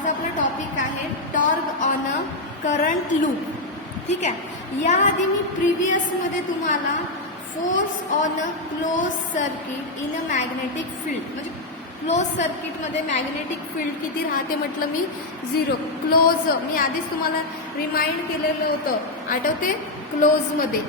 आज आपला टॉपिक आहे torque on a current loop. ठीक आहे. याआधी मी प्रिव्हियसमध्ये तुम्हाला force on a close circuit in a magnetic field म्हणजे क्लोज सर्किटमध्ये मॅग्नेटिक फील्ड किती राहते म्हटलं मी 0. क्लोज मी आधीच तुम्हाला रिमाइंड केलेलं होतं, आठवते? क्लोजमध्ये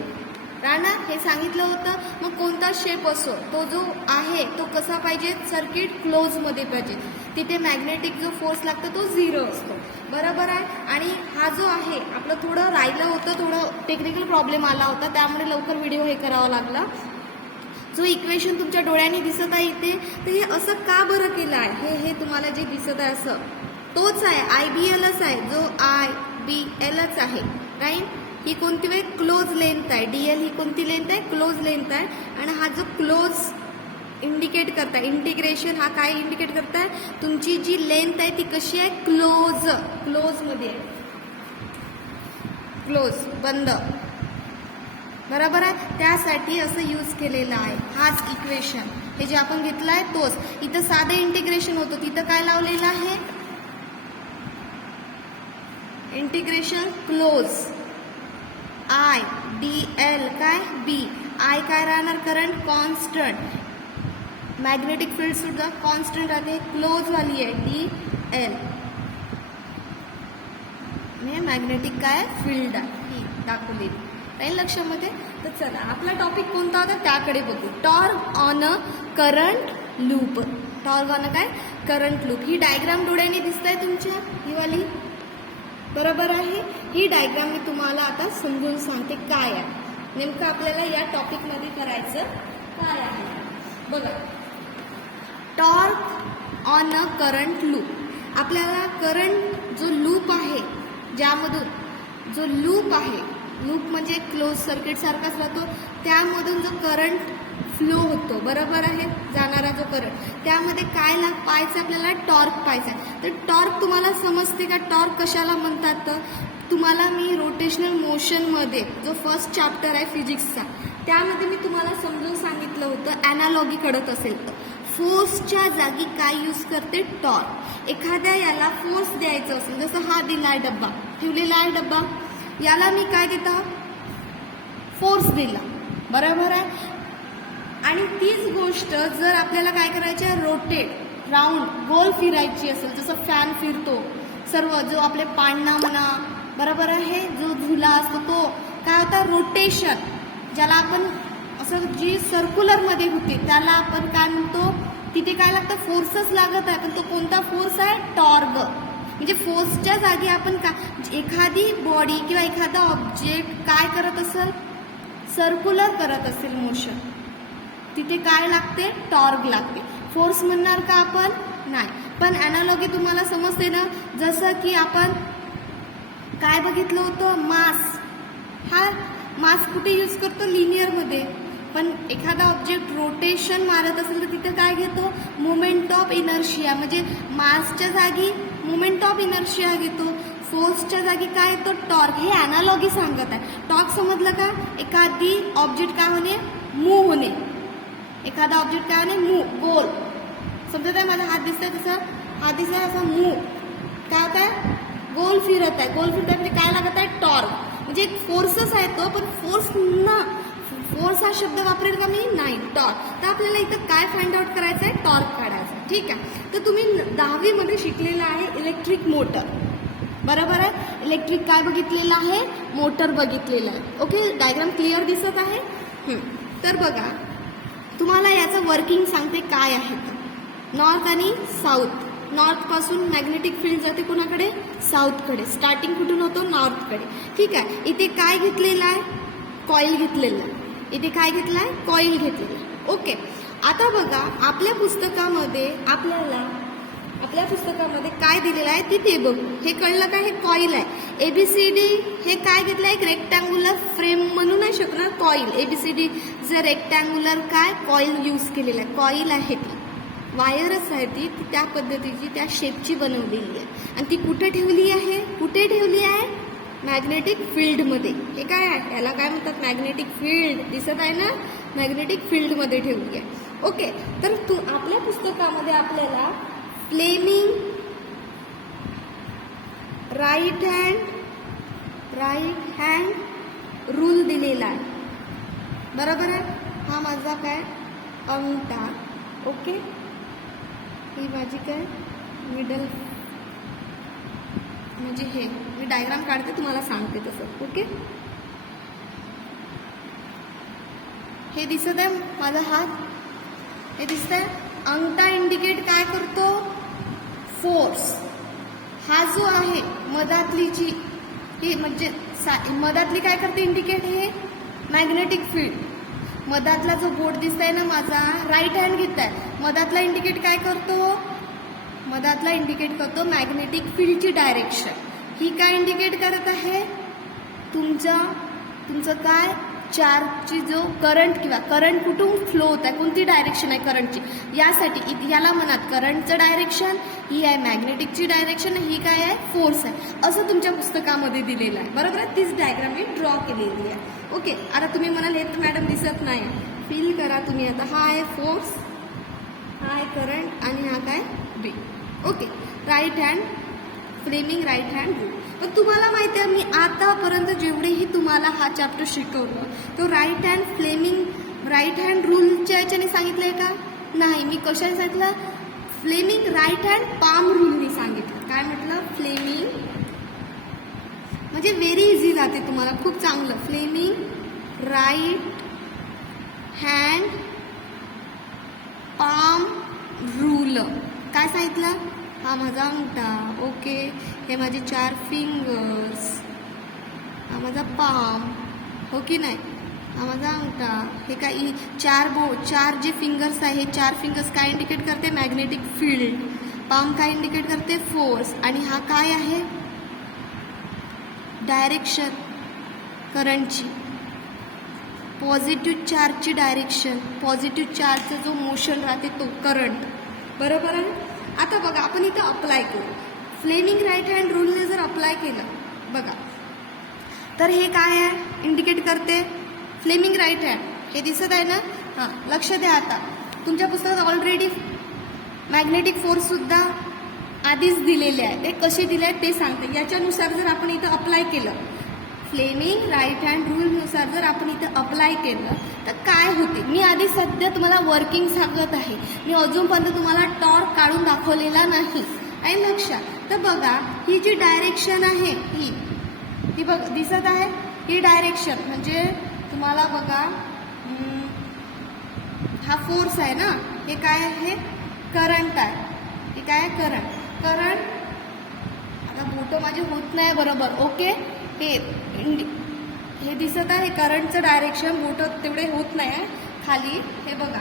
राहणार हे सांगितलं होतं. मग कोणता शेप असो तो जो आहे तो कसा पाहिजे, सर्किट क्लोजमध्ये पाहिजे. तिथे मॅग्नेटिक जो फोर्स लागतो तो 0 असतो. बरोबर आहे. आणि हा जो आहे आपलं थोडं राहिलं होतं, थोडं टेक्निकल प्रॉब्लेम आला होता, त्यामुळे लवकर व्हिडिओ हे करावा लागला. जो इक्वेशन तुमच्या डोळ्यांनी दिसत आहे इथे, तर हे असं का बरं केलं आहे, हे तुम्हाला जे दिसत आहे असं तोच आहे, IBLच आहे, जो IBLच आहे. राईट. ही कोणती वेळ क्लोज लेंथ आहे, DL ही कोणती लेंथ आहे, क्लोज लेंथ आहे. आणि हा जो क्लोज इंडिकेट करताय, इंटिग्रेशन हा काय इंडिकेट करताय, तुमची जी लेंथ आहे ती कशी आहे, क्लोजमध्ये आहे, क्लोज बंद. बरोबर आहे. त्यासाठी असं यूज केलेलं आहे. हाच इक्वेशन हे जे आपण घेतलं आहे तोच. इथं साधं इंटिग्रेशन होतं, तिथं काय लावलेलं आहे, इंटिग्रेशन क्लोज IDL काय B. I काय राहणार, करंट कॉन्स्टंट. मॅग्नेटिक फील्ड सुद्धा कॉन्स्टंट राहते. क्लोज वाली आहे DL. मॅग्नेटिक काय फील्ड आहे ही दाखवलेली राहील लक्षामध्ये. तर चला आपला टॉपिक कोणता होता त्याकडे बघू. Torque on a current loop. Torque on a काय करंट लूप. ही डायग्राम डोळ्याने दिसत आहे तुमच्या, ही वाली. बरोबर आहे. ही डायग्राम मी तुम्हाला आता समजून सांगते काय आहे नेमकं आपल्याला या टॉपिकमध्ये करायचं काय आहे. बघा, torque on a current loop. आपल्याला करंट जो लूप आहे, ज्यामधून जो लूप आहे, लूप म्हणजे क्लोज सर्किट सारखाच राहतो, त्यामधून जो करंट फ्लो होतो, बरोबर आहे, जाणारा जो करंट, त्यामध्ये काय पाहायचं आपल्याला, टॉर्क पाहायचा. तर टॉर्क तुम्हाला समजते का, टॉर्क कशाला म्हणतात. तर तुम्हाला मी रोटेशनल मोशनमध्ये जो फर्स्ट चॅप्टर आहे फिजिक्सचा, त्यामध्ये मी तुम्हाला समजून सांगितलं होतं, ॲनालॉगी कळत असेल तर, फोर्सच्या जागी काय यूज करते, टॉर्क. एखाद्या याला फोर्स द्यायचं असेल, जसं हा दिलाय डब्बा, ठेवलेला आहे डब्बा, याला मी काय देता, फोर्स दिला, बरोबर आहे. आणि तीच गोष्ट जर आपल्याला काय करायची आहे, रोटेट, राऊंड, गोल फिरायची असेल, जसं फॅन फिरतो, सर्व जो आपले पाळणा म्हणा, बरोबर आहे, जो झुला असतो तो काय होता, रोटेशन. ज्याला आपण असं जी सर्क्युलरमध्ये होते त्याला आपण काय म्हणतो, तिथे काय लागतं, फोर्सच लागत आहे. पण तो कोणता फोर्स आहे, टॉर्क. म्हणजे फोर्सच्या जागी आपण का एखादी बॉडी किंवा एखादा ऑब्जेक्ट काय करत असेल, सर्क्युलर करत असेल मोशन, तिथे काय लागते, टॉर्क लागते. फोर्स म्हणणार का आपण, नाही. पण ॲनालॉगी तुम्हाला समजते ना, जसं की आपण काय बघितलं होतं, मास. हा मास कुठे यूज करतो, लिनियरमध्ये. पण एखादा ऑब्जेक्ट रोटेशन मारत असेल तर तिथे काय घेतो, मोमेंट ऑफ इनर्शिया. म्हणजे मासच्या जागी मोमेंट ऑफ इनर्शिया घेतो, फोर्सच्या जागी काय येतो, टॉर्क. हे ॲनालॉगी सांगत आहे. टॉर्क समजलं का, एखादी ऑब्जेक्ट काय होणे, मूव्ह होणे. एखादा ऑब्जेक्ट काय होणे, मूव्ह, गोल. समजत आहे, माझा हात दिसतोय तसं, हात दिसतोय असं मूव्ह, काय होत आहे, गोल फिरत आहे. गोल फिरत आहे म्हणजे काय लागत आहे, टॉर्क. म्हणजे एक फोर्सच आहे तो, पण फोर्स हा शब्द वापरेल का मी, नाही, टॉर्क. तर आपल्याला इथं काय फाइंड आउट करायचं आहे, टॉर्क काढायचा. ठीक आहे. तर तुम्ही 10वीमध्ये शिकलेला आहे इलेक्ट्रिक मोटर, बरोबर आहे. इलेक्ट्रिक काय बघितलेलं आहे, मोटर बघितलेलं आहे. ओके, डायग्राम क्लिअर दिसत आहे. तर बघा, तुम्हाला याचं वर्किंग सांगते काय आहे. नॉर्थ आणि साऊथ. नॉर्थपासून मॅग्नेटिक फील्ड जाते कोणाकडे, साऊथकडे. स्टार्टिंग कुठून होतो, नॉर्थकडे. ठीक आहे. इथे काय घेतलेलं आहे, कॉईल घेतलेलं आहे. इथे काय घेतलं आहे, कॉईल घेतलेलं आहे. ओके. आता बघा, आपल्या पुस्तकामध्ये काय दिलेलं आहे तिथे बघू. हे कळलं का, हे कॉईल आहे. ABCD हे काय घेतलं आहे, एक रेक्टँग्युलर फ्रेम म्हणू नाही शकणार, कॉईल. ABCD जर रेक्टँग्युलर काय कॉईल यूज केलेलं आहे. कॉईल आहे ती वायरच आहे, ती त्या पद्धतीची त्या शेपची बनवलेली आहे. आणि ती कुठे ठेवली आहे, मॅग्नेटिक फील्डमध्ये. हे काय आहे, याला काय म्हणतात, मॅग्नेटिक फील्ड. दिसत आहे ना, मॅग्नेटिक फील्डमध्ये ठेवली आहे. ओके. तर आपल्या पुस्तकामध्ये आपल्याला फ्लेमिंग राईट हँड रूल दिलेला आहे, बरोबर आहे. हा माझा काय अंगठा, ओके. ही माझी काय मिडल, म्हणजे हे मी डायग्राम काढते तुम्हाला सांगते तसं, ओके. हे दिसत आहे माझा हात, हे दिसत आहे. अंगठा इंडिकेट काय करतो, फोर्स. हा जो आहे मधातलीची, ही म्हणजे मधातली काय करते इंडिकेट, हे मॅग्नेटिक फील्ड. मधातला जो बोर्ड दिसत आहे ना माझा, राईट हँड घेत आहे, मधातला इंडिकेट काय करतो, मधातला इंडिकेट करतो मॅग्नेटिक फील्डची डायरेक्शन. ही काय इंडिकेट करत आहे, तुमचं काय चार्जची जो करंट किंवा करंट कुठून फ्लो होत आहे, कोणती डायरेक्शन आहे करंटची, यासाठी याला म्हणत करंटचं डायरेक्शन, ही आहे मॅग्नेटिकची डायरेक्शन, ही काय आहे फोर्स आहे, असं तुमच्या पुस्तकामध्ये दिलेलं आहे, बरोबर आहे. तीच डायग्राम मी ड्रॉ केलेली आहे, ओके. आता तुम्ही म्हणाल हे तर मॅडम दिसत नाही, फील करा तुम्ही आता. हा आहे फोर्स, हा आहे करंट आणि हा काय B, okay. Right hand Fleming right hand rule. पण तुम्हाला माहिती आहे मी आतापर्यंत जेवढेही तुम्हाला हा चॅप्टर शिकवलं तो right hand Fleming right hand रूलच्या याच्याने सांगितलं आहे का, नाही. मी कशाने सांगितलं, फ्लेमिंग राईट हँड पाम रूलने सांगितलं. काय म्हटलं, फ्लेमिंग म्हणजे व्हेरी इझी जाते तुम्हाला, खूप चांगलं. Fleming right hand palm rule. काय सांगितलं, हा माझा अंगठा, ओके. हे माझे 4 फिंगर्स, हा माझा पाम, हो की नाही. हा माझा अंगठा, हे काय 4 जे फिंगर्स आहे, हे 4 फिंगर्स काय इंडिकेट करते, मॅग्नेटिक फील्ड. पाम काय इंडिकेट करते, फोर्स. आणि हा काय आहे, डायरेक्शन करंटची, पॉझिटिव्ह चार्जची डायरेक्शन, पॉझिटिव्ह चार्जचा जो मोशन राहते तो करंट, बरोबर आहे. आता बघा आपण इथं अप्लाय करू, फ्लेमिंग राईट हँड रूलने जर अप्लाय केलं बघा, तर हे काय आहे इंडिकेट करते, फ्लेमिंग राईट हँड. हे दिसत आहे ना, हां लक्ष द्या. आता तुमच्या पुस्तकात ऑलरेडी मॅग्नेटिक फोर्ससुद्धा आधीच दिलेले आहे, ते कसे दिले आहेत ते सांगते. याच्यानुसार जर आपण इथं अप्लाय केलं, फ्लेमिंग राईट हँड रूलनुसार जर आपण इथं अप्लाय केलं तर काय होते, मी आधी सध्या तुम्हाला वर्किंग सांगत आहे, मी अजूनपर्यंत तुम्हाला टॉर्क काढून दाखवलेला नाही, आहे लक्षात. तर बघा ही जी डायरेक्शन आहे ही बघ दिसत आहे, ही डायरेक्शन म्हणजे तुम्हाला बघा हा फोर्स आहे ना, हे काय आहे, करंट आहे. हे काय आहे, करंट. आता बोटं माझे होत नाही बरोबर, ओके. हे दिसत आहे करंटचं डायरेक्शन, बोटं तेवढे होत नाही आहे खाली. हे बघा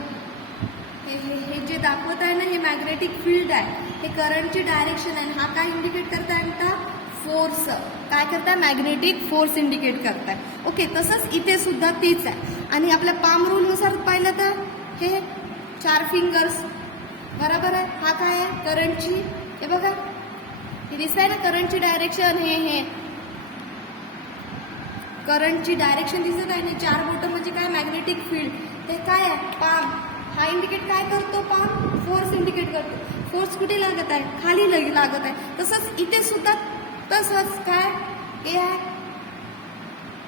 हे जे दाखवत आहे ना, हे मॅग्नेटिक फील्ड आहे, हे करंटची डायरेक्शन आहे. हा काय इंडिकेट करताय म्हणता, फोर्स. काय करताय, मॅग्नेटिक फोर्स इंडिकेट करताय, ओके. तसंच इथे सुद्धा तीच आहे. आणि आपल्या पाम रूलनुसार पाहिलं तर हे 4 फिंगर्स, बरोबर आहे. हा काय आहे, करंटची, हे बघा हे दिसत आहे ना करंटची डायरेक्शन, हे करंटची डायरेक्शन दिसत आहे ना. 4 बोटं म्हणजे काय, मॅग्नेटिक फील्ड. हे काय आहे, पाम. हा इंडिकेट काय करतो, पाम फोर्स इंडिकेट करतो. फोर्स कुठे लागत आहे, खाली लागत आहे. तसंच इथे सुद्धा तसंच काय हे आहे,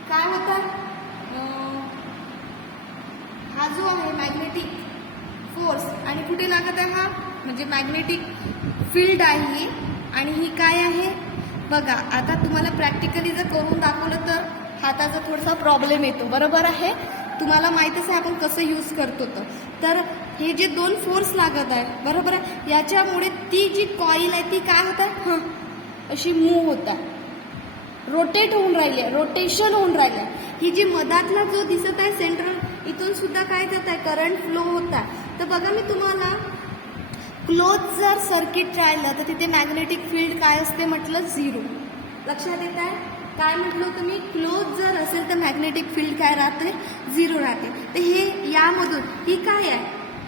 काय होतं, हा जो आहे मॅग्नेटिक फोर्स आणि कुठे लागत आहे, हा म्हणजे मॅग्नेटिक फील्ड आहे ही. आणि ही काय आहे बघा. आता तुम्हाला प्रॅक्टिकली जर करून दाखवलं तर हाताचा थोडासा प्रॉब्लेम येतो, बरोबर आहे. तुम्हाला माहीतच आहे आपण कसं यूज करतो. तर हे जे 2 फोर्स लागत आहे, बरोबर आहे, याच्यामुळे ती जी कॉईल आहे ती काय होत आहे, हां अशी मूव्ह होत आहे, रोटेट होऊन राहिली आहे, रोटेशन होऊन राहिलं आहे. ही जी मधातला जो दिसत आहे सेंट्रल, इथून सुद्धा काय करत आहे, करंट फ्लो होत आहे. तर बघा मी तुम्हाला क्लोज जर सर्किट राहिलं तर तिथे मॅग्नेटिक फील्ड काय असते म्हटलं, 0. लक्षात येत आहे, काय म्हटलं तुम्ही, क्लोज जर असेल तर मॅग्नेटिक फील्ड काय राहते, 0 राहते. तर हे यामधून ही काय आहे,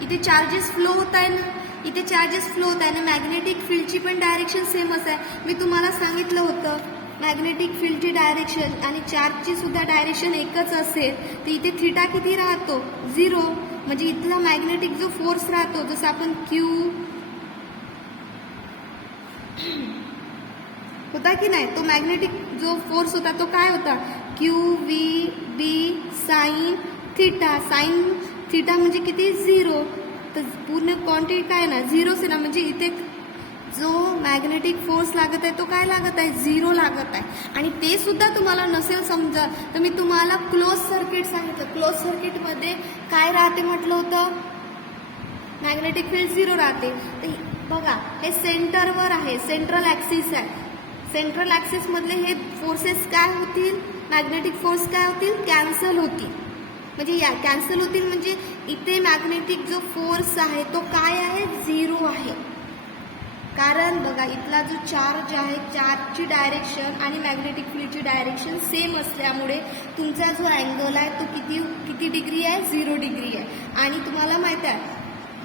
इथे चार्जेस फ्लो होत आहे ना, इथे चार्जेस फ्लो होत आहे ना, मॅग्नेटिक फील्डची पण डायरेक्शन सेमच आहे. मी तुम्हाला सांगितलं होतं मॅग्नेटिक फील्डची डायरेक्शन आणि चार्जची सुद्धा डायरेक्शन एकच असेल तर इथे थीटा किती राहतो, 0. म्हणजे इथला मॅग्नेटिक जो फोर्स राहतो, जसं आपण होता की नाही. तो मॅग्नेटिक जो फोर्स होता तो काय होता, QVB sine theta. Sine theta म्हणजे किती, 0. तर पूर्ण क्वांटिटी काय ना, 0 आहे ना. म्हणजे इथे जो मॅग्नेटिक फोर्स लागत आहे तो काय लागत आहे, 0 लागत आहे. आणि ते सुद्धा तुम्हाला नसेल समजा तर मी तुम्हाला क्लोज सर्किट सांगितलं. क्लोज सर्किटमध्ये काय राहते म्हटलं होतं, मॅग्नेटिक फील्ड 0 राहते. तर बघा हे सेंटरवर आहे, सेंट्रल ॲक्सिस आहे. सेंट्रल ॲक्सिस मधले हे फोर्सेस काय होतील, मॅग्नेटिक फोर्स काय होतील, कॅन्सल होतील. म्हणजे या कॅन्सल होतील म्हणजे इथे मॅग्नेटिक जो फोर्स आहे तो काय आहे, 0 आहे. कारण बघा इथला जो चार्ज आहे, चार्जची डायरेक्शन आणि मॅग्नेटिक फील्डची डायरेक्शन सेम असल्यामुळे तुमचा जो अँगल आहे तो किती डिग्री आहे, 0 डिग्री आहे. आणि तुम्हाला माहिती आहे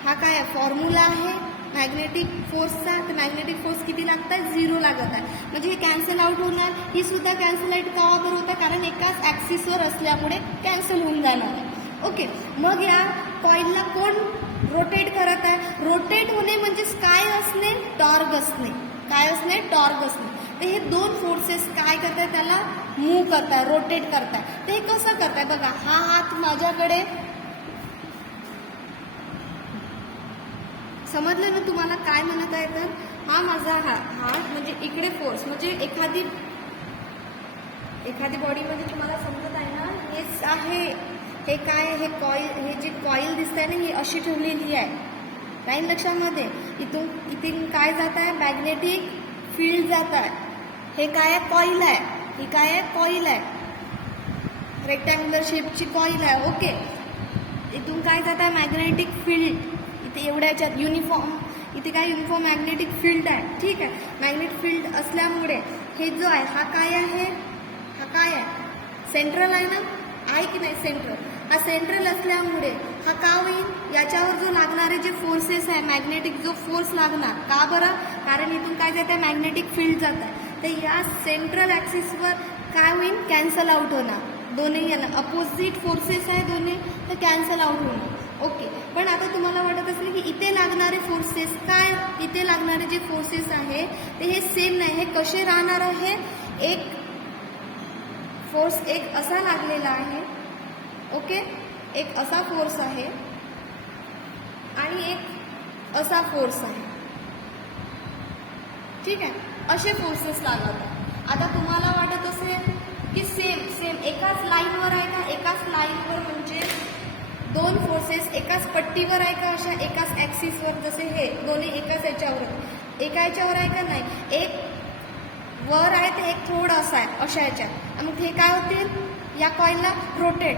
हा काय फॉर्म्युला आहे मॅग्नेटिक फोर्सचा. तर मॅग्नेटिक फोर्स किती लागत आहे, 0 लागत आहे. म्हणजे हे कॅन्सल आउट होणार. ही सुद्धा कॅन्सल आउट का बरं होतं, कारण एकाच ॲक्सिसवर असल्यामुळे कॅन्सल होऊन जाणार. ओके, मग या कॉइलला कोण रोटेट करत आहे, रोटेट होणे म्हणजे काय असणे, टॉर्क असणे. काय असणे, टॉर्क असणे. तर हे दोन फोर्सेस काय करताय, त्याला मूव्ह करताय, रोटेट करताय. ते हे कसं करताय बघा, हा हात माझ्याकडे, समजलं ना तुम्हाला काय म्हणत आहे. तर हा माझा हात म्हणजे इकडे फोर्स म्हणजे एखादी बॉडीमध्ये तुम्हाला समजत आहे ना, हेच आहे. हे काय, हे कॉईल, हे जे कॉईल दिसत आहे ना ही अशी ठेवलेली आहे. लाईन लक्षामध्ये, इथून काय जात आहे, मॅग्नेटिक फील्ड जात आहे. हे काय आहे, कॉईल आहे. ही काय आहे, कॉईल आहे, रेक्टँग्युलर शेपची कॉईल आहे. ओके, इथून काय जात आहे, मॅग्नेटिक फील्ड. इथे एवढ्याच्यात युनिफॉर्म, इथे काय युनिफॉर्म मॅग्नेटिक फील्ड आहे. ठीक आहे, मॅग्नेटिक फील्ड असल्यामुळे हे जो आहे हा काय आहे, हा काय आहे, सेंट्रल आहे ना, आहे की नाही सेंट्रल. हा सेंट्रल असल्यामुळे हा का होईल, याच्यावर जो लागणारे जे फोर्सेस आहे, मॅग्नेटिक जो फोर्स लागणार, का बरं, कारण इथून काय जात आहे, मॅग्नेटिक फील्ड जात आहे. तर या सेंट्रल ॲक्सिसवर काय होईल, कॅन्सल आउट होणार. दोन्ही यांना अपोजिट फोर्सेस आहे दोन्ही, तर कॅन्सल आउट होणार. ओके, पण आता तुम्हाला वाटत असेल की इथे लागणारे फोर्सेस काय, इथे लागणारे जे फोर्सेस आहे ते हे सेम नाही. हे कसे राहणार आहे, एक फोर्स एक असा लागलेला आहे. ओके, एक असा फोर्स आहे आणि एक असा फोर्स आहे. ठीक आहे, असे फोर्सेस लागत आहे. आता तुम्हाला वाटत असेल की सेम एकाच लाईनवर आहे का, एकाच लाईनवर म्हणजे दोन फोर्सेस एकाच पट्टीवर आहे का, अशा एकाच ॲक्सिसवर, जसे हे दोन्ही एकाच याच्यावर, एका याच्यावर आहे का, नाही. एक वर आहे ते एक थोडं असं आहे, अशा याच्यात. मग हे काय होतील, या कॉईलला रोटेट,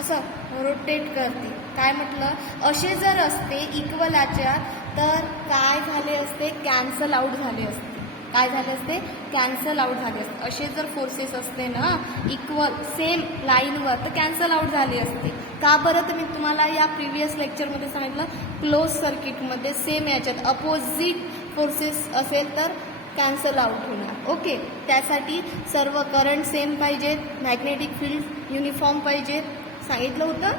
असं रोटेट करते. काय म्हटलं, असे जर असते इक्वल याच्यात तर काय झाले असते, कॅन्सल आउट झाले असते. काय झाले असते, कॅन्सल आउट झाले असते. असे जर फोर्सेस असते ना इक्वल सेम लाईनवर तर कॅन्सल आउट झाले असते. का बरं, तर मी तुम्हाला या प्रिव्हियस लेक्चरमध्ये सांगितलं, क्लोज सर्किटमध्ये सेम याच्यात अपोजिट फोर्सेस असेल तर कॅन्सल आउट होणार. ओके, त्यासाठी सर्व करंट सेम पाहिजेत, मॅग्नेटिक फील्ड युनिफॉर्म पाहिजेत, सांगितलं होतं.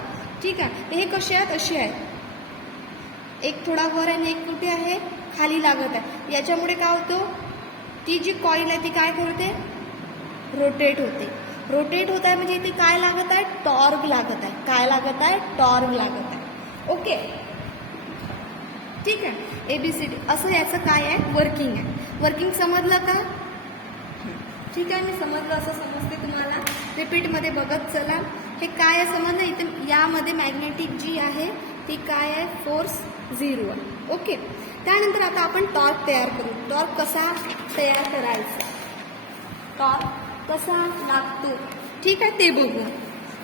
ठीक आहे, हे कसे आहेत, असे आहेत. एक थोडा वर आहे आणि एक कुठे आहे, खाली लागत आहे. याच्यामुळे काय होतं, ती जी कॉईल आहे ती काय करते, रोटेट होते. रोटेट होत आहे म्हणजे इथे काय लागत आहे, टॉर्क लागत आहे. काय लागत आहे, टॉर्क लागत आहे. ओके, ठीक आहे, ABCD असं याचं काय आहे, वर्किंग आहे. वर्किंग समजलं का, ठीक आहे, मी समजलं असं समजते तुम्हाला. रिपीटमध्ये बघत चला. हे काय आहे समजलं, इथे यामध्ये मॅग्नेटिक जी आहे ती काय आहे, फोर्स 0 आहे. ओके, त्यानंतर आता आपण टॉर्क तयार करू. टॉर्क कसा तयार करायचा, टॉर्क कसा लागतो, ठीक आहे, ते बघू.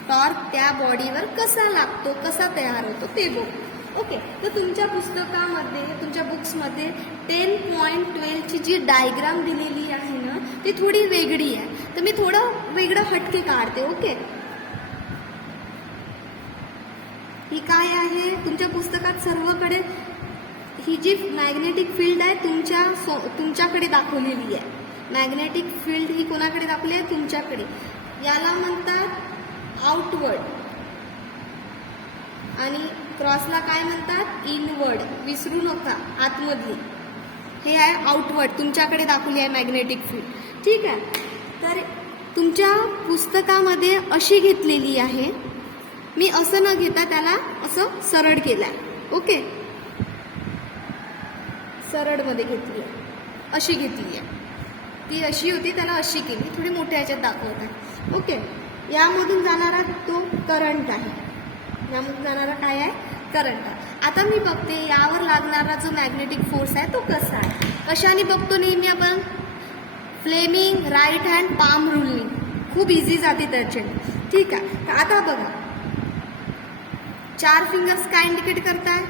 टॉर्क त्या बॉडीवर कसा लागतो, कसा तयार होतो ते बघू. ओके, तर तुमच्या पुस्तकामध्ये, तुमच्या बुक्समध्ये 10.12ची जी डायग्राम दिलेली आहे ना ती थोडी वेगळी आहे. तर मी थोडं वेगळं हटके काढते. ओके, ही काय आहे, तुमच्या पुस्तकात सर्वकडे ही जी मॅग्नेटिक फील्ड आहे तुमच्याकडे दाखवलेली आहे. मॅग्नेटिक फील्ड ही कोणाकडे दाखवली आहे, तुमच्याकडे. याला म्हणतात आउटवर्ड आणि क्रॉसला काय म्हणतात, इनवर्ड. विसरू नका, आतमधली. हे आहे आउटवर्ड, तुमच्याकडे दाखवली आहे मॅग्नेटिक फील्ड. ठीक आहे, तर तुमच्या पुस्तकामध्ये अशी घेतलेली आहे, मी असं न घेता त्याला असं सरळ केलं आहे. ओके, सरळमध्ये घेतली आहे, अशी घेतली आहे. ती अशी होती, त्याला अशी केली, थोडी मोठ्या ह्याच्यात दाखवत आहे. ओके, यामधून जाणारा तो करंट आहे, यामधून जाणारा काय आहे, करंट आहे. आता मी बघते यावर लागणारा जो मॅग्नेटिक फोर्स आहे तो कसा आहे. कशाने बघतो नेहमी आपण, फ्लेमिंग राईट हँड पाम रूलनी, खूप इझी जाते त्याचे. ठीक आहे, तर आता बघा 4 फिंगर्स काय इंडिकेट करताय,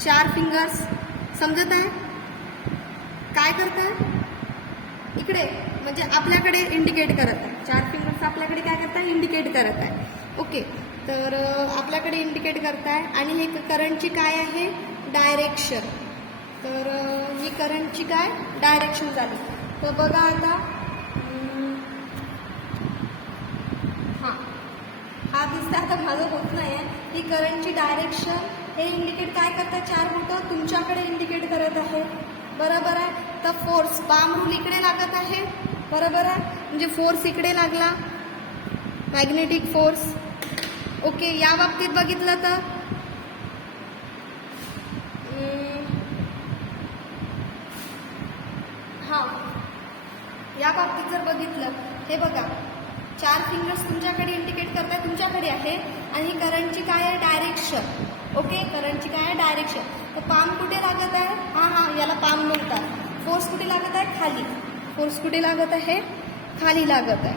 4 फिंगर्स समजत आहे काय करताय, इकडे म्हणजे आपल्याकडे इंडिकेट करत आहे. 4 फिंगर्स आपल्याकडे काय करताय, इंडिकेट करत आहे. ओके, तर आपल्याकडे इंडिकेट करताय आणि हे करंटची काय आहे, डायरेक्शन. तर ही करंटची काय डायरेक्शन झाली. तर बघा आता हा दिसतं, आता माझं होत नाही आहे. ही करंटची डायरेक्शन हे इंडिकेट काय करतात, 4 बोटं तुमच्याकडे इंडिकेट करत आहे. बरोबर आहे. तर फोर्स पाम रूल इकडे लागत आहे. बरोबर आहे, म्हणजे फोर्स इकडे लागला, मॅग्नेटिक फोर्स. ओके, या बाबतीत बघितलं तर हां, या बाबतीत जर बघितलं, हे बघा 4 फिंगर्स तुमच्याकडे इंडिकेट करताय, तुमच्याकडे आहे. आणि करंटची काय आहे, डायरेक्शन. ओके, करंटची काय आहे, डायरेक्शन. तर पाम कुठे लागत आहे, हां याला पाम म्हणतात. फोर्स कुठे लागत आहे, खाली. फोर्स कुठे लागत आहे, खाली लागत आहे.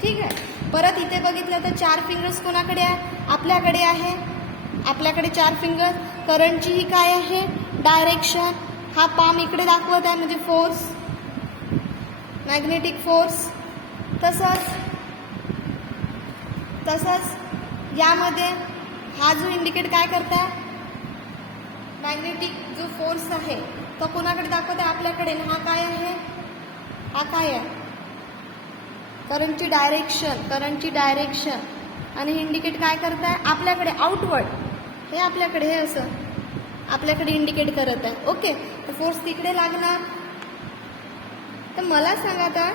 ठीक आहे, परत इथे बघितलं तर 4 फिंगर्स कोणाकडे आहे, आपल्याकडे आहे. आपल्याकडे 4 फिंगर्स, करंटची ही काय आहे, डायरेक्शन. हा पाम इकडे दाखवत आहे, म्हणजे फोर्स, मॅग्नेटिक फोर्स. तसंच यामध्ये हा जो इंडिकेट काय करताय, मॅग्नेटिक जो फोर्स आहे तो कोणाकडे दाखवत आहे, आपल्याकडे. हा काय आहे, हा काय आहे, करंटची डायरेक्शन. आणि इंडिकेट काय करताय, आपल्याकडे आउटवर्ड. हे आपल्याकडे, हे असं आपल्याकडे इंडिकेट करत आहे. ओके, तर फोर्स तिकडे लागणार. तर मला सांगा आता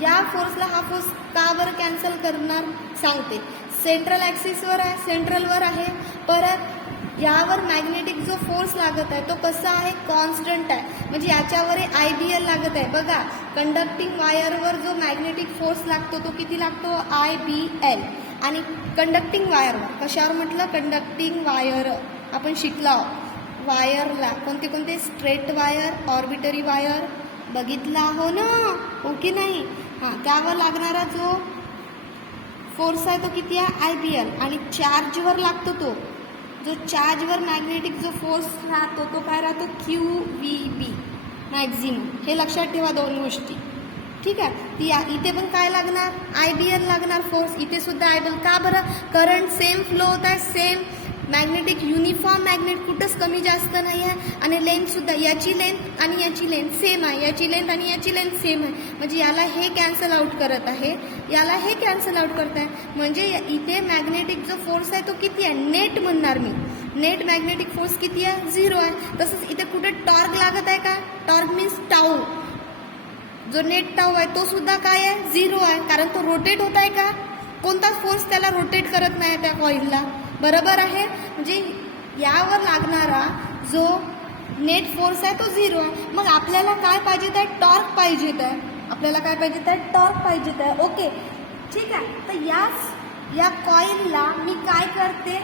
या फोर्सला हा फोर्स का बरं कॅन्सल करणार, सांगते. सेंट्रल ॲक्सिसवर आहे, सेंट्रलवर आहे. परत यावर मॅग्नेटिक जो फोर्स लागत आहे तो कसा आहे, कॉन्स्टंट आहे. म्हणजे याच्यावर IBL लागत आहे. बघा, कंडक्टिंग वायरवर जो मॅग्नेटिक फोर्स लागतो तो किती लागतो, IBL. आणि कंडक्टिंग वायरवर, कशावर म्हटलं, कंडक्टिंग वायर आपण शिकलो. वायरला कोणते कोणते, स्ट्रेट वायर, ऑर्बिटरी वायर बघितला हो ना, हो की नाही. हां, त्यावर लागणारा जो फोर्स आहे तो किती आहे, IBL. आणि चार्जवर लागतो तो, जो चार्जवर मॅग्नेटिक जो फोर्स राहतो तो काय राहतो, QVB मॅक्झिमम. हे लक्षात ठेवा 2 गोष्टी. ठीक आहे, ती इथे पण काय लागणार, IBL लागणार फोर्स. इथे सुद्धा IBL. का बरं, करंट सेम फ्लो होत आहे, सेम मॅग्नेटिक युनिफॉर्म मॅग्नेट, कुठंच कमी जास्त नाही आहे. आणि लेंथसुद्धा, याची लेंथ आणि याची लेंथ सेम आहे, याची लेंथ आणि याची लेंथ सेम आहे. म्हणजे याला हे कॅन्सल आउट करत आहे, याला हे कॅन्सल आउट करत आहे. म्हणजे इथे मॅग्नेटिक जो फोर्स आहे तो किती आहे, नेट म्हणणार मी. नेट मॅग्नेटिक फोर्स किती आहे, 0 आहे. तसंच इथे कुठे टॉर्क लागत आहे का, टॉर्क मीन्स टाऊ. जो नेट टाऊ आहे तो सुद्धा काय आहे, 0 आहे. कारण तो रोटेट होत आहे का, कोणताच फोर्स त्याला रोटेट करत नाही त्या कॉइलला. बरोबर आहे, म्हणजे यावर लागणारा जो नेट फोर्स आहे तो 0 आहे. मग आपल्याला काय पाहिजेत आहे, टॉर्क पाहिजेत आहे. आपल्याला काय पाहिजेत आहे, टॉर्क पाहिजेत आहे. ओके, ठीक आहे. तर या कॉइलला मी काय करते,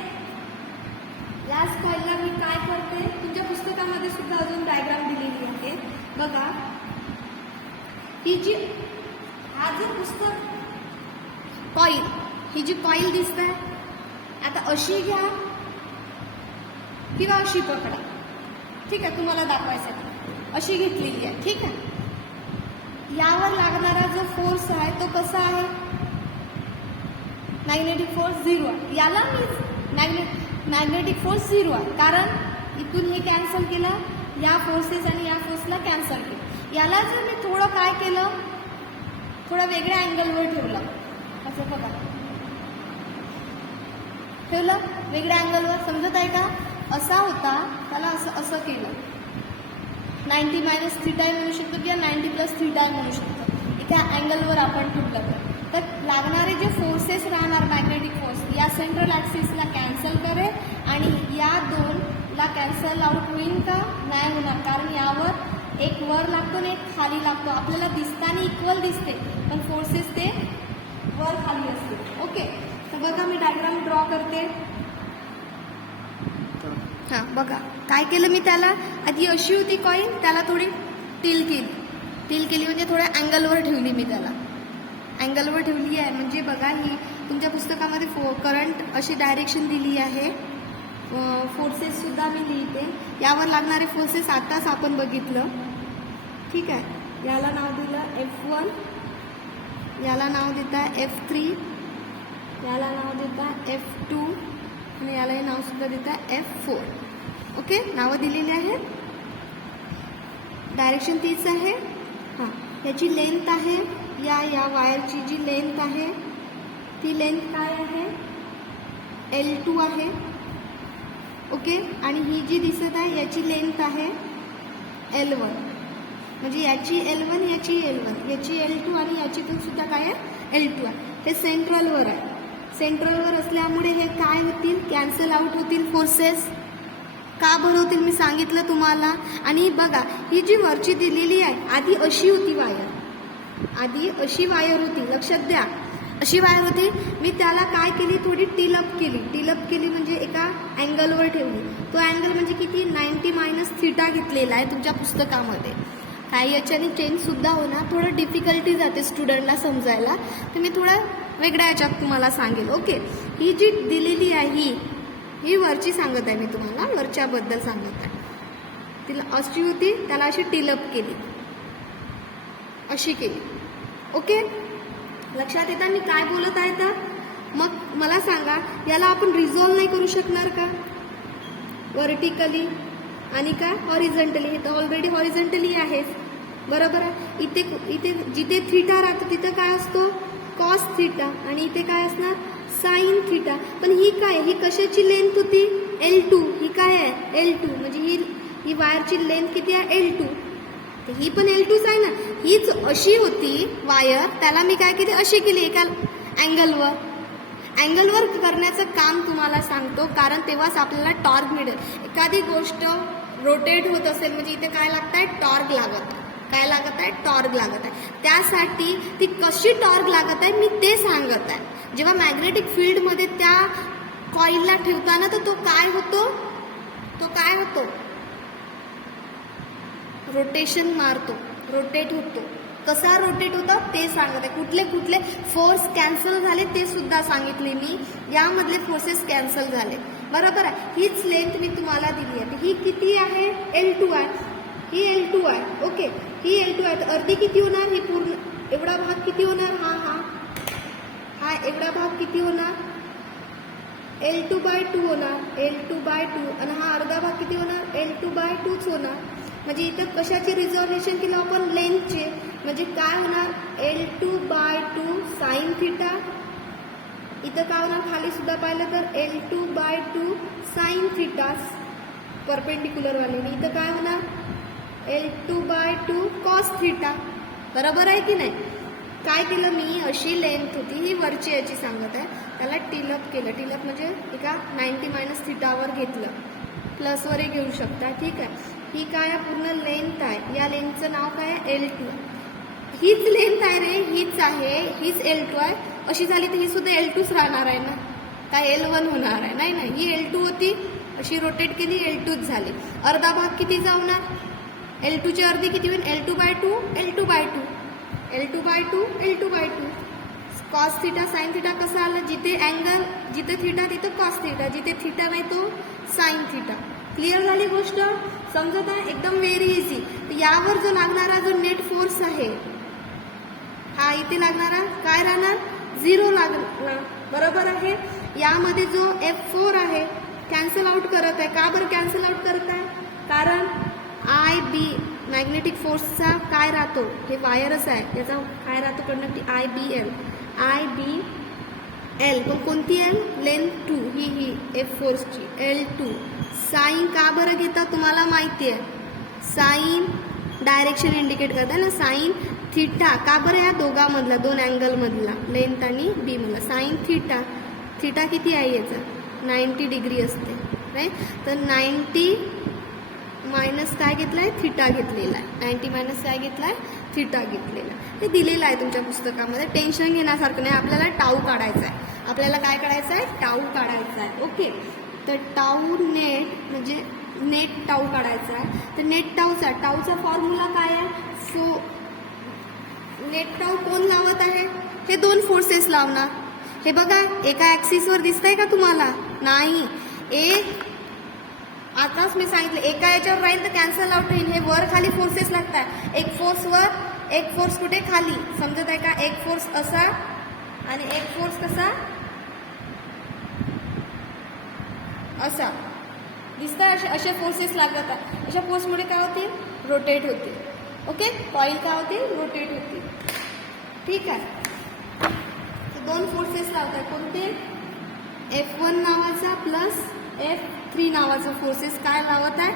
तुमच्या पुस्तकामध्ये सुद्धा अजून डायग्राम दिलेली आहे. बघा, ही जी हा जो पुस्तक कॉइल, ही जी कॉइल दिसत आहे, आता अशी घ्या किंवा अशी पकडा. ठीक आहे, तुम्हाला दाखवायसाठी अशी घेतलेली आहे. ठीक आहे, यावर लागणारा जो फोर्स आहे तो कसा आहे, मॅग्नेटिक फोर्स 0 आहे. याला मी मॅग्नेटिक फोर्स 0 आहे, कारण इथून हे कॅन्सल केलं, या फोर्सेस आणि या फोर्सला कॅन्सल केलं. याला जर मी थोडं काय केलं, थोडं वेगळ्या अँगलवर ठेवलं, असं बघा, ठेवलं वेगळ्या अँगलवर, समजत आहे का, असा होता, त्याला असं केलं, 90 मायनस थिटा म्हणू शकतो किंवा 90 प्लस थिटा म्हणू शकतो. एका अँगलवर आपण ठेवलं तर लागणारे जे फोर्सेस राहणार मॅग्नेटिक फोर्स या सेंट्रल ॲक्सिसला कॅन्सल करेल आणि या दोनला कॅन्सल आउट होईल का? नाही होणार, कारण यावर एक वर लागतो आणि एक खाली लागतो. आपल्याला दिसताना इक्वल दिसते पण फोर्सेस ते वर खाली असते. ओके, तर बघा मी डायग्राम ड्रॉ करते. हां बघा काय केलं मी, त्याला आधी अशी होती कॉईन, त्याला थोडी टिल केली म्हणजे थोड्या अँगलवर ठेवली मी, त्याला अँगलवर ठेवली आहे. म्हणजे बघा ही तुमच्या पुस्तकामध्ये करंट अशी डायरेक्शन दिली आहे. फोर्सेससुद्धा मी लिहिते. यावर लागणारे फोर्सेस आताच आपण बघितलं. ठीक आहे, याला नाव दिलं F1, याला नाव देता F3, याला नाव देता F2 आणि यालाही नावसुद्धा देता F4. ओके, नावं दिलेली आहेत. डायरेक्शन तीच आहे. हां, याची लेंथ आहे, या वायरची जी लेंथ आहे ती लेंथ काय आहे? L2 आहे. ओके, आणि ही जी दिसत आहे याची लेंथ आहे L1. म्हणजे याची L1, याची L1, याची L2 आणि याची पण सुद्धा काय आहे? L2 आहे. हे सेंट्रलवर आहे. सेंट्रलवर असल्यामुळे हे काय होतील? कॅन्सल आउट होतील फोर्सेस. का बरं होतील मी सांगितलं तुम्हाला. आणि बघा ही जी वरची दिलेली आहे आधी अशी होती वायर, आधी अशी वायर होती, लक्षात द्या. अशी वायर होती. मी त्याला काय केली? थोडी टिलअप केली म्हणजे एका अँगलवर ठेवली. तो अँगल म्हणजे किती? 90 मायनस थिटा घेतलेला आहे तुमच्या पुस्तकामध्ये. काही याच्याने चेंजसुद्धा होणार, थोडं डिफिकल्टी जाते स्टुडंटला समजायला, तर मी थोडं वेगळ्या याच्यात तुम्हाला सांगेल. ओके, ही जी दिलेली आहे ही वरची सांगत आहे मी तुम्हाला, वरच्याबद्दल सांगत आहे. तिला अशी होती, त्याला अशी टिलअप केली, अशी केली. ओके, लक्षात येतं मी काय बोलत आहे तर. मग मला सांगा, याला आपण रिझॉल्व नाही करू शकणार का? व्हर्टिकली आणि काय हॉरिझॉन्टली? हे तर ऑलरेडी हॉरिझॉन्टली आहेच, बरोबर आहे. इथे जिथे थिटा राहतो तिथं काय असतो? कॉस थिटा, आणि इथे काय असणार? Sine theta. पण ही काय? ही कशाची लेंथ होती? L2. ही काय आहे? L2. म्हणजे ही वायरची लेंथ किती आहे? L2. तर ही पण L2च आहे ना. हीच अशी होती वायर, त्याला मी काय केली? अशी केली एका अँगलवर करण्याचं काम तुम्हाला सांगतो, कारण तेव्हाच आपल्याला टॉर्क मिळेल. एखादी गोष्ट रोटेट होत असेल म्हणजे इथे काय लागत आहे? टॉर्क लागत आहे. काय लागत आहे? टॉर्क लागत आहे. त्यासाठी ती कशी टॉर्क लागत आहे मी ते सांगत आहे. जेव्हा मॅग्नेटिक फील्डमध्ये त्या कॉईलला ठेवताना तर तो काय होतो? रोटेशन मारतो, रोटेट होतो. कसा रोटेट होता ते सांगत आहे. कुठले फोर्स कॅन्सल झाले ते सुद्धा सांगितले मी. यामधले फोर्सेस कॅन्सल झाले, बरोबर आहे. हीच लेंथ मी तुम्हाला दिली आहे. ही किती आहे? L2 आहे. ही L2 आहे. ओके, ही L2 आहे. तर अर्धी किती होणार? ही पूर्ण एवढा भाग किती होणार? हा एवढा भाग किती होणार? L2/2 होणार. L2/2. आणि हा अर्धा भाग किती होणार? L2/2च होणार. म्हणजे इथं कशाचे रिझॉल्युशन केलं आपण? लेंथचे. म्हणजे काय होणार? L2/2 sine theta. इथं काय होणार? खाली सुद्धा पाहिलं तर L2/2 साइन थिटा परपेंडिक्युलर वाले. इथं काय होणार? L2/2 cos theta. बरोबर आहे की नाही? काय केलं मी? अशी लेंथ होती, ही वरची याची सांगत आहे, त्याला टिलअप केलं. टिलअप म्हणजे एका 90 मायनस थिटावर घेतलं. प्लसवरही घेऊ शकता. ठीक आहे, ही काय पूर्ण लेंथ आहे. या लेंथचं नाव काय आहे? L2. हीच लेंथ आहे रे, हीच आहे, हीच L2 आहे. अशी झाली तर ही सुद्धा L2च राहणार आहे ना, काय L1 होणार आहे? नाही, ही L2 होती, अशी रोटेट केली, L2च झाली. अर्धा भाग किती जाऊणार? L2ची अर्धी किती होईल? L2/2 L2/2 L2/2 cos theta sine theta कसा आला? जिथे अँगल, जिथे थिटा तिथं कॉस थिटा, जिथे थिटा नाही तो साइन थिटा. क्लिअर झाली गोष्ट? समजत आहे? एकदम व्हेरी इझी. यावर जो लागणारा जो नेट फोर्स आहे हा इथे लागणारा काय राहणार? 0 लागणार, बरोबर आहे. यामध्ये जो F4 आहे कॅन्सल आउट करत आहे. का बरं कॅन्सल आउट करत आहे? कारण IB मॅग्नेटिक फोर्सचा काय राहतो? हे वायरच आहे, त्याचा काय राहतो कंडक्टिव्ह? IBL. पण कोणती L? लेंथ 2. ही F4ची L2. साइन का बरं घेता? तुम्हाला माहिती आहे साईन डायरेक्शन इंडिकेट करता ना, साईन थिटा. का बरं? या दोघांमधला, दोन अँगलमधला, लेंथ आणि बी मधला साईन थिटा. थिटा किती आहे याचा? 90 डिग्री असते, राईट. तर 90 मायनस काय घेतलं आहे? थिटा घेतलेला आहे. 90 मायनस काय घेतला आहे? थिटा घेतलेला आहे. ते दिलेलं आहे तुमच्या पुस्तकामध्ये. टेन्शन घेण्यासारखं नाही. आपल्याला टाऊ काढायचा आहे. आपल्याला काय काढायचं आहे? टाऊ काढायचा आहे. ओके. तर टाऊ नेट म्हणजे नेट टाऊ काढायचा आहे. तर नेट टाऊचा फॉर्म्युला काय आहे? नेट टाऊ कोण लावत आहे? हे दोन फोर्सेस लावणार. हे बघा, एका ॲक्सिसवर दिसतंय का तुम्हाला? नाही. आताच मी सांगितलं, एका याच्यावर राहील तर कॅन्सल आउट होईल. हे वर खाली फोर्सेस लागतात. एक फोर्स वर, एक फोर्स कुठे? खाली. समजत आहे का? एक फोर्स असा आणि एक फोर्स कसा? असा. दिसतात असे फोर्सेस लागतात. अशा फोर्समुळे काय होतील? रोटेट होतील. ओके. कॉईल काय होतील? रोटेट होतील. ठीक आहे. तर दोन फोर्सेस लावतात. कोणते? F1 नावाचा प्लस F3 नावाचा फोर्सेस काय लावत आहे?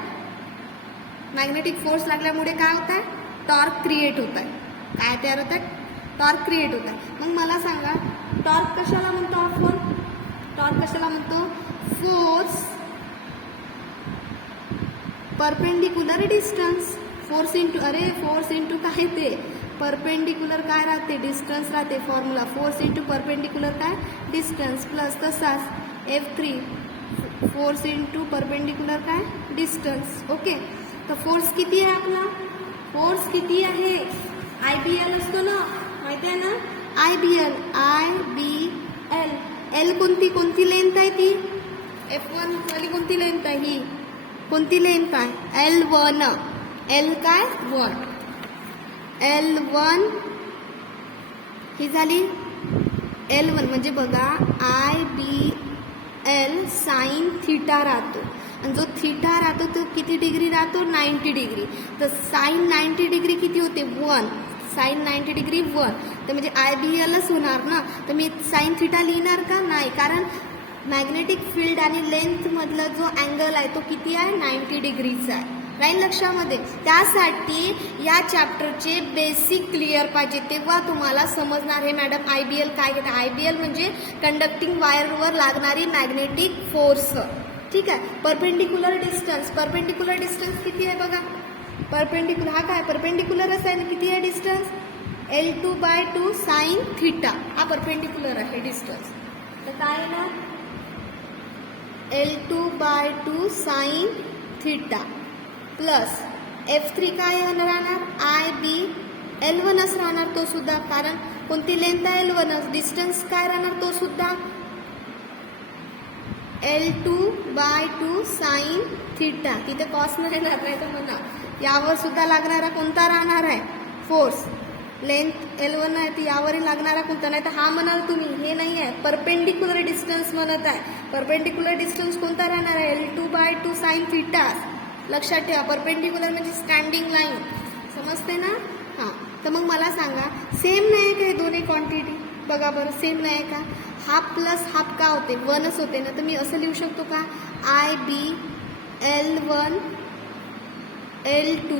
मॅग्नेटिक फोर्स लागल्यामुळे काय होत आहे? टॉर्क क्रिएट होत आहे. काय तयार होत आहे? टॉर्क क्रिएट होत आहे. मग मला सांगा, टॉर्क कशाला म्हणतो आपण? टॉर्क कशाला म्हणतो? Force perpendicular distance. Force into काय? ते परपेंडिक्युलर काय राहते? डिस्टन्स राहते. फॉर्म्युला फोर्स इंटू परपेंडिक्युलर काय? डिस्टन्स प्लस तसाच F3 फोर्स इंटू परपेंडिक्युलर काय? डिस्टन्स. ओके. तर फोर्स किती आहे आपला? फोर्स किती आहे? IBL असतो ना, माहिती आहे ना? IBL. L कोणती लेंथ आहे ती? F1 वाली कोणती लेंथ आहे? ही कोणती लेंथ आहे? L1. L काय? 1. L1 ही झाली. L1 म्हणजे बघा, IBL साईन थिटा राहतो. आणि जो थिटा राहतो तो किती डिग्री राहतो? 90 डिग्री. तर साईन 90 डिग्री किती होते? 1. Sine 90 degree 1. तर म्हणजे IBLच होणार ना. तर मी साईन थिटा लिहिणार का? नाही. कारण मॅग्नेटिक फील्ड आणि लेंथमधला जो अँगल आहे तो किती आहे? 90 डिग्रीचा आहे. राहील लक्षामध्ये. त्यासाठी या चॅप्टरचे बेसिक क्लिअर पाहिजे, तेव्हा तुम्हाला समजणार हे मॅडम IBL काय घेते. IBL म्हणजे कंडक्टिंग वायरवर लागणारी मॅग्नेटिक फोर्स. ठीक आहे. परपेंडिक्युलर डिस्टन्स किती आहे बघा? परपेंडिक्युलर हा काय? परपेंडिक्युलरच आहे. किती आहे डिस्टन्स? L2/2 sine theta. हा परपेंडिक्युलर आहे डिस्टन्स. तर काय येणार? L2/2 sine theta plus F3 काय राहणार? IBL1च राहणार तो सुद्धा. कारण कोणती लेंथ आहे? L1च. डिस्टन्स काय राहणार? तो सुद्धा L2/2 साईन थिटा. तिथे कॉस नाही येणार, नाही तर म्हणा. यावर सुद्धा लागणारा कोणता राहणार आहे? फोर्स. लेंथ L1 आहे ती यावरही लागणारा कोणता? नाही तर हा म्हणाल तुम्ही. हे नाही आहे, परपेंडिक्युलर डिस्टन्स म्हणत आहे. परपेंडिक्युलर डिस्टन्स कोणता राहणार आहे? L2/2 sine theta. लक्षात ठेवा. परपेंडिक्युलर म्हणजे स्टँडिंग लाईन. समजते ना? हां. तर मग मला सांगा, सेम नाही आहे का हे दोन्ही क्वांटिटी? बघा बरं, सेम नाही आहे का? हाफ प्लस हाफ का होते? 1च होते ना. तर मी असं लिहू शकतो का? IBL1 L2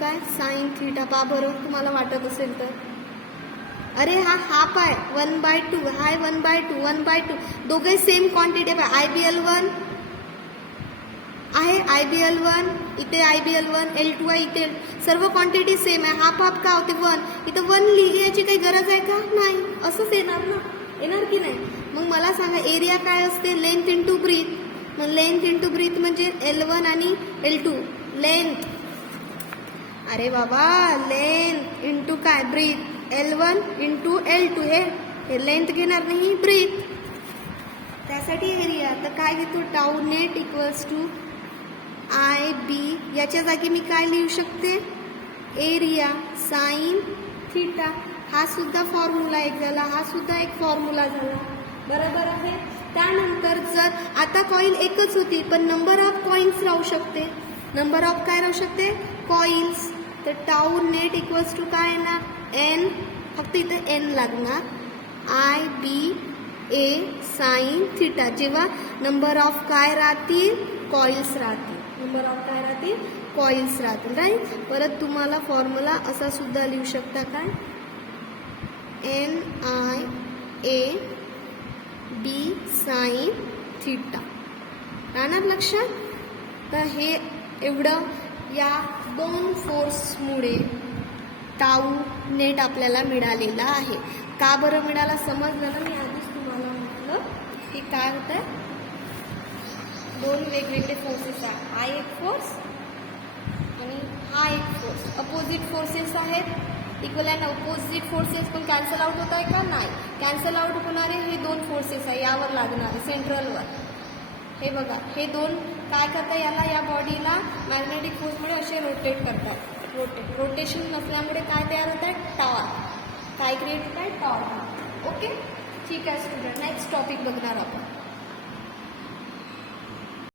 काय? Sine theta. पा बरोबर तुम्हाला वाटत असेल तर. अरे हा हाफ आहे. 1/2 हा आहे 1/2. दोघे सेम क्वांटिटी आहे. IBL1 आहे. IBL1 इथे IBL1 L2 आहे. इथे सर्व क्वांटिटी सेम आहे. हाफ का होते? 1. इथं 1 लिहायची काही गरज आहे का? नाही. असंच येणार ना. येणार की नाही? मग मला सांगा, एरिया काय असते? Length into breadth. मग लेंथ इंटू ब्रीथ म्हणजे L1 आणि L2. लेंथ. अरे बाबा, लेंथ इंटू काय? ब्रीथ. L1 into L2. हे लेंथ घेणार नाही, ब्रीथ. त्यासाठी एरिया. तर काय घेतो? Tau net equals to IB. याच्या जागी मी काय लिहू शकते? Area sine theta. हा सुद्धा फॉर्म्युला एक झाला. हा सुद्धा एक फॉर्म्युला झाला. बरोबर आहे. त्यानंतर जर आता कॉईल एकच होती पण नंबर ऑफ कॉईन्स राहू शकते. नंबर ऑफ काय राहू शकते? कॉईल्स. तर टाऊ नेट इक्वल्स टू काय येणार? N. फक्त इथे N लागणार. IBA sine theta. जेव्हा नंबर ऑफ काय राहतील? कॉईल्स राहतील. नंबर ऑफ काय राहतील कॉइल्स राहतील राईट. परत तुम्हाला फॉर्म्युला असा सुद्धा लिहू शकता काय NIA D साइन थीटा राहणार लक्षात. तर हे एवढं या दोन फोर्समुळे टाऊ नेट आपल्याला मिळालेला आहे. का बरं मिळाला समजलं ना. मी आधीच तुम्हाला म्हटलं की काय होतं दोन वेगवेगळे फोर्सेस आहेत. हा एक फोर्स आणि हा एक फोर्स अपोजिट फोर्सेस आहेत. इक्वल अँड अपोजिट फोर्सेस पण कॅन्सल आउट होत आहे का नाही. कॅन्सल आउट होणारे हे दोन फोर्सेस आहे यावर लागणारे सेंट्रलवर. हे बघा हे दोन काय करतात याला या बॉडीला मॅग्नेटिक फोर्समुळे असे रोटेट करतात. रोटेशन नसल्यामुळे काय तयार होत आहे टॉर्क. काय क्रिएट होत आहे टॉर्क. ओके ठीक आहे स्टुडंट. नेक्स्ट टॉपिक बघणार आपण.